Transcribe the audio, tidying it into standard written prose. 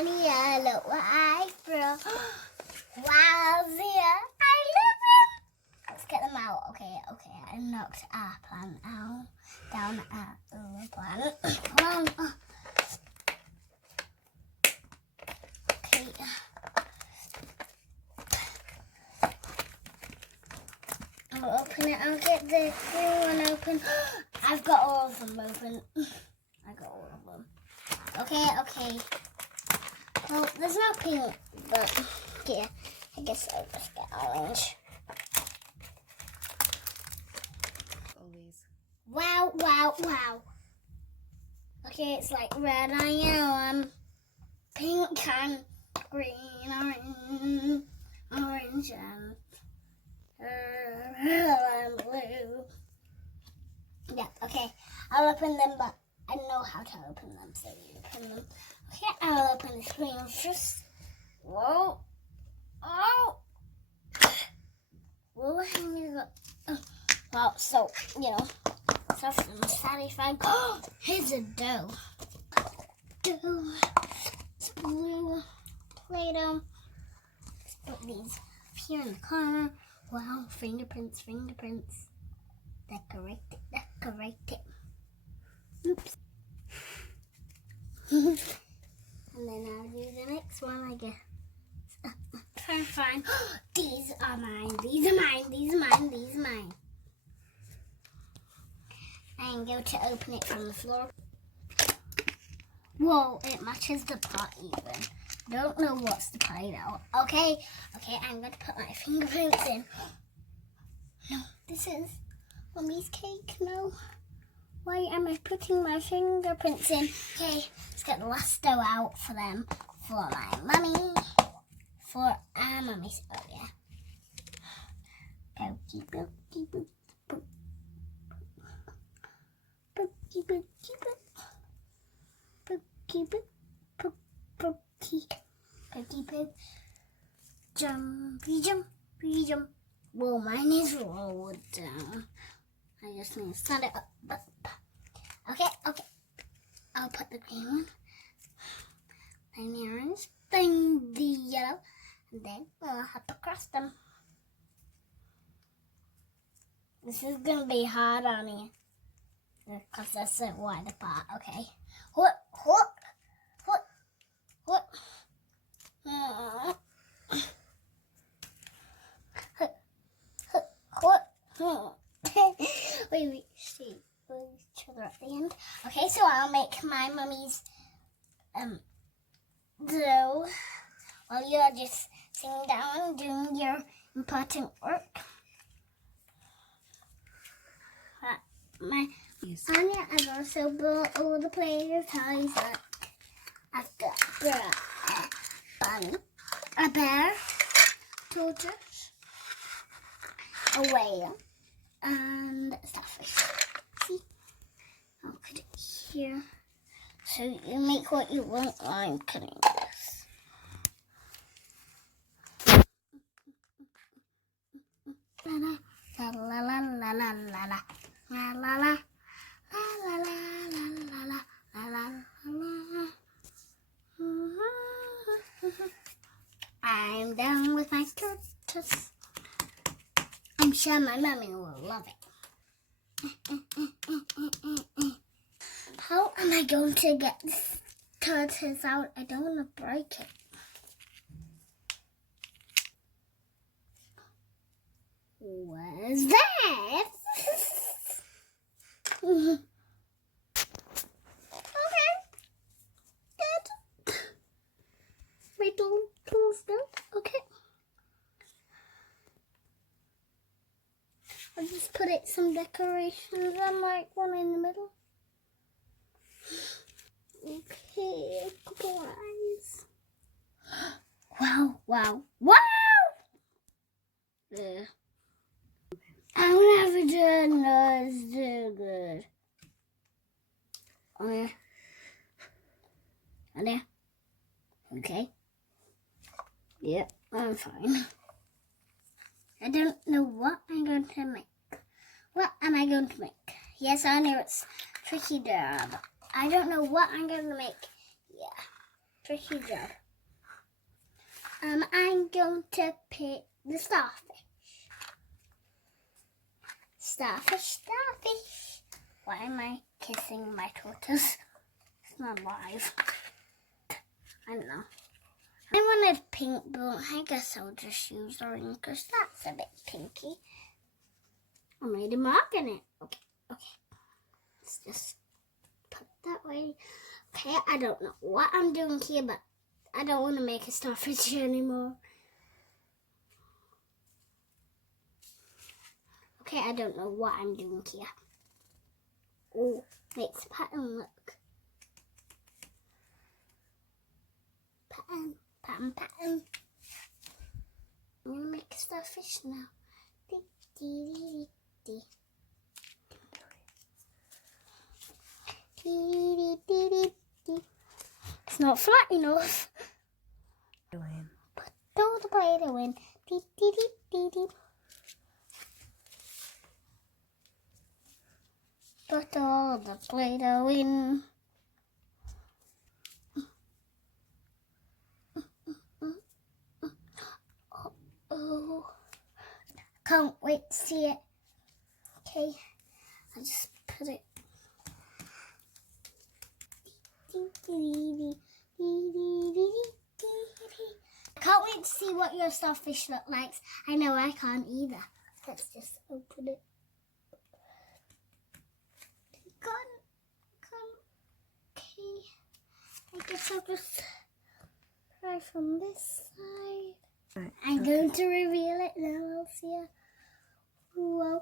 Anya, look what I brought. Wow, Zia, I love him. Let's get them out. Okay, I knocked our plant out. Down our other plant. Okay. I'll open it. I'll get the green one open. I've got all of them open. I got all of them. Okay. Well, there's no pink, but yeah, I guess I'll just get orange. Wow. Okay, it's like red and yellow, pink and green, orange and blue. Yeah, okay. I'll open them, but I know how to open them, so you open them. Okay, I'll open the screen first. Whoa. Oh. Whoa, I'm gonna go. Oh. Well, so, so I'm satisfied. Oh, here's a dough. It's blue. Play-Doh. Let's put these here in the corner. Wow, fingerprints. Decorate it. Oops. And then I'll do the next one, I guess. Fine. These are mine. I'm going to open it from the floor. Whoa, it matches the pot even. Don't know what's the Play-Doh. Okay, I'm going to put my fingerprints in. No, this is Mummy's cake. No. Why am I putting my fingerprints in? Okay, let's get the last dough out for them. For my mummy. For our mummies. Oh, yeah. Pokey. Jumpy jump. Whoa, mine is rolled down. I just need to stand it up. Okay. I'll put the green one, then the orange, then the yellow, and then we'll have to cross them. This is gonna be hard on you because that's so wide apart. Okay. What? Wait, see each other at the end. Okay, so I'll make my mummy's dough while you're just sitting down doing your important work. Anya, I've also brought all the Play-Doh toys. I've brought a bear, tortoise, a whale, and a starfish. See? I'll put it here. So you make what you want while I'm cutting this. La la la la la la la. La la la. La la la la la la la la. I'm done with my tortoise. I'm sure my mommy will love it. How am I going to get this tortoise out? I don't want to break it. What's that? Okay. Good. My tools done. Okay. I'll just put it some decorations on, like one in the middle. Okay, a couple eyes. Wow. There. I've never done this too good. Oh yeah. Oh there. Okay. Yep, I'm fine. I don't know what I'm going to make. What am I going to make? Yes, I know it's tricky there, but I don't know what I'm going to make. Yeah. tricky job. I'm going to pick the starfish. Starfish. Why am I kissing my tortoise? It's not alive. I don't know. I wanted pink, but I guess I'll just use orange because that's a bit pinky. I made a mark in it. Okay. Let's just put that way. Okay, I don't know what I'm doing here, but I don't want to make a starfish anymore. Okay, I don't know what I'm doing here. Oh, makes a pattern look. Pattern. I'm gonna make a starfish now. It's not flat enough. Put all the Play-Doh in. Put all the Play-Doh in. Oh, can't wait to see it. Okay, I'll just put it. I can't wait to see what your starfish look like. I know I can't either. Let's just open it. Okay, I guess I'll just try from this side. I'm going to reveal it now, Elsa. Whoa.